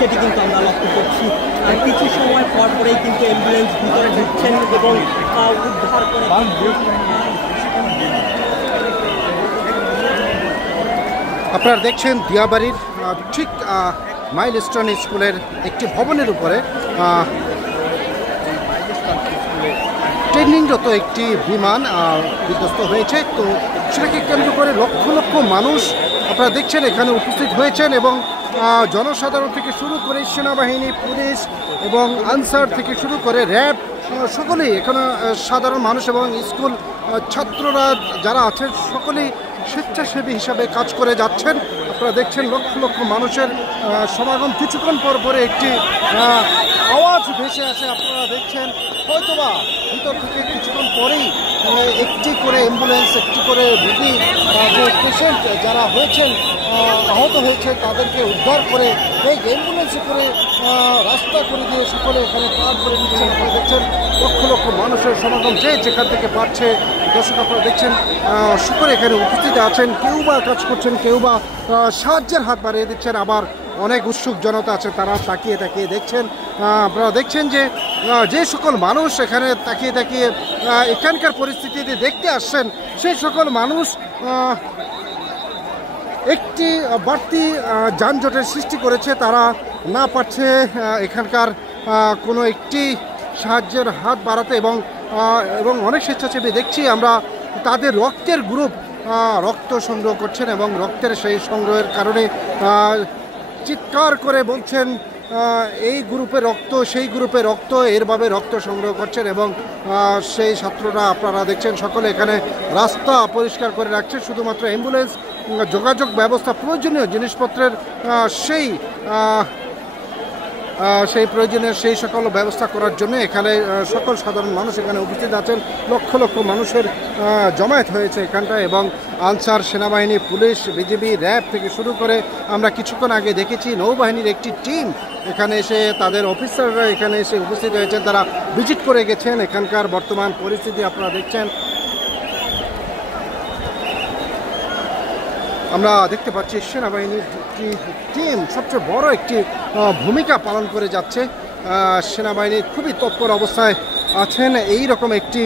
সেটি কিন্তু আমরা লক্ষ্য করছি। আর কিছু সময় পর পরেই কিন্তু অ্যাম্বুলেন্স ভিতরে ঢুকছেন এবং উদ্ধার করে আপনারা দেখছেন দিয়াবাড়ির ঠিক মাইলস্টোন স্কুলের একটি ভবনের উপরে ট্রেনিংরত একটি বিমান বিধ্বস্ত হয়েছে। তো সেটাকে কেন্দ্র করে লক্ষ লক্ষ মানুষ আপনারা দেখছেন এখানে উপস্থিত হয়েছেন এবং জনসাধারণ থেকে শুরু করে সেনাবাহিনী, পুলিশ এবং আনসার থেকে শুরু করে র্যাব সকলেই এখানে সাধারণ মানুষ এবং স্কুল ছাত্ররা যারা আছেন সকলেই স্বেচ্ছাসেবী হিসাবে কাজ করে যাচ্ছেন। আপনারা দেখছেন লক্ষ লক্ষ মানুষের সমাগম। কিছুক্ষণ পর পরে একটি আওয়াজ ভেসে আসে। আপনারা দেখছেন হয়তোবা ভিতর থেকে কিছুক্ষণ পরেই একটি করে অ্যাম্বুলেন্স, একটি করে রোগী, যে পেশেন্ট যারা হয়েছেন আহত হয়েছে তাদেরকে উদ্ধার করে এই অ্যাম্বুলেন্সে করে রাস্তা করে দিয়ে সকলে এখানে পার করে নিচ্ছেন। আপনারা দেখছেন লক্ষ লক্ষ মানুষের সমাগম, যে যেখান থেকে পাচ্ছে। দর্শক আপনারা দেখছেন সকলে এখানে উপস্থিত আছেন, কেউ বা কাজ করছেন, কেউ বা সাহায্যের হাত বাড়িয়ে দিচ্ছেন, আবার অনেক উৎসুক জনতা আছে তারা তাকিয়ে তাকিয়ে দেখছেন। আপনারা দেখছেন যে যে সকল মানুষ এখানে তাকিয়ে তাকিয়ে এখানকার পরিস্থিতিতে দেখতে আসছেন, সেই সকল মানুষ একটি বাড়তি যানজটের সৃষ্টি করেছে। তারা না পারছে এখানকার কোনো একটি সাহায্যের হাত বাড়াতে এবং অনেক স্বেচ্ছাসেবী দেখছি আমরা তাদের রক্তের গ্রুপ রক্ত সংগ্রহ করছেন এবং রক্তের সেই সংগ্রহের কারণে চিৎকার করে বলছেন এই গ্রুপে রক্ত, সেই গ্রুপে রক্ত, এরভাবে রক্ত সংগ্রহ করছেন এবং সেই ছাত্ররা আপনারা দেখছেন সকলে এখানে রাস্তা পরিষ্কার করে রাখছে। শুধুমাত্র অ্যাম্বুলেন্স, যোগাযোগ ব্যবস্থা, প্রয়োজনীয় জিনিসপত্রের সেই প্রয়োজনীয় সেই সকল ব্যবস্থা করার জন্য এখানে সকল সাধারণ মানুষ এখানে উপস্থিত আছেন। লক্ষ লক্ষ মানুষের জমায়েত হয়েছে এখানটায় এবং আনসার, সেনাবাহিনী, পুলিশ, বিজিবি, র্যাব থেকে শুরু করে আমরা কিছুক্ষণ আগে দেখেছি নৌবাহিনীর একটি টিম এখানে এসে তাদের অফিসাররা এখানে এসে উপস্থিত হয়েছেন, তারা ভিজিট করে গেছেন এখানকার বর্তমান পরিস্থিতি আপনারা দেখছেন। আমরা দেখতে পাচ্ছি সেনাবাহিনীর টিম সবচেয়ে বড় একটি ভূমিকা পালন করে যাচ্ছে। সেনাবাহিনীর খুবই তৎপর অবস্থায় আছেন। এই রকম একটি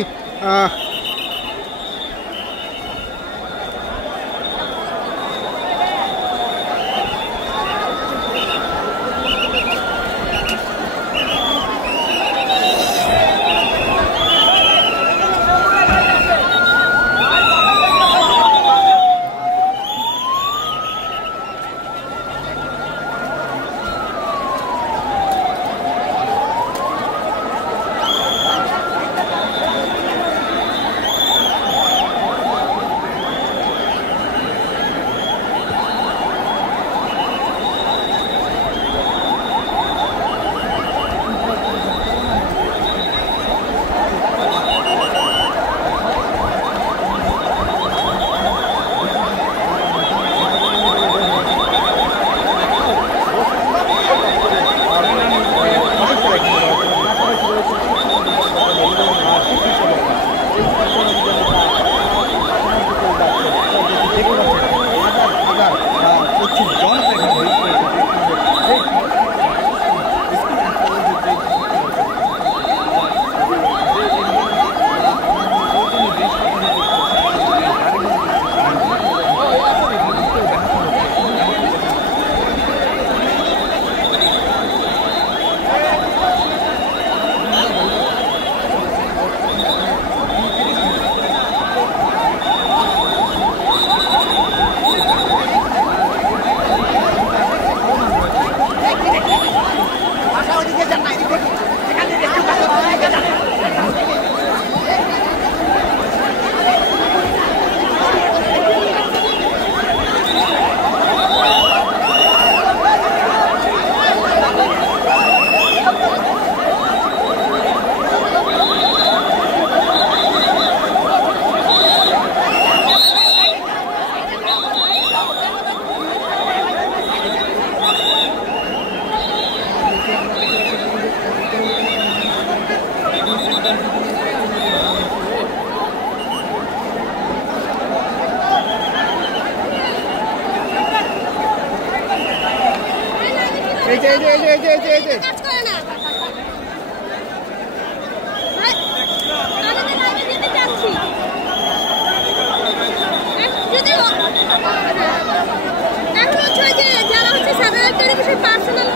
এই যে কাজ করে না। আমাদের আমি যেতে চাচ্ছি যদি এখন হচ্ছে যে যারা হচ্ছে সাধারণ বিষয় পার্সোনাল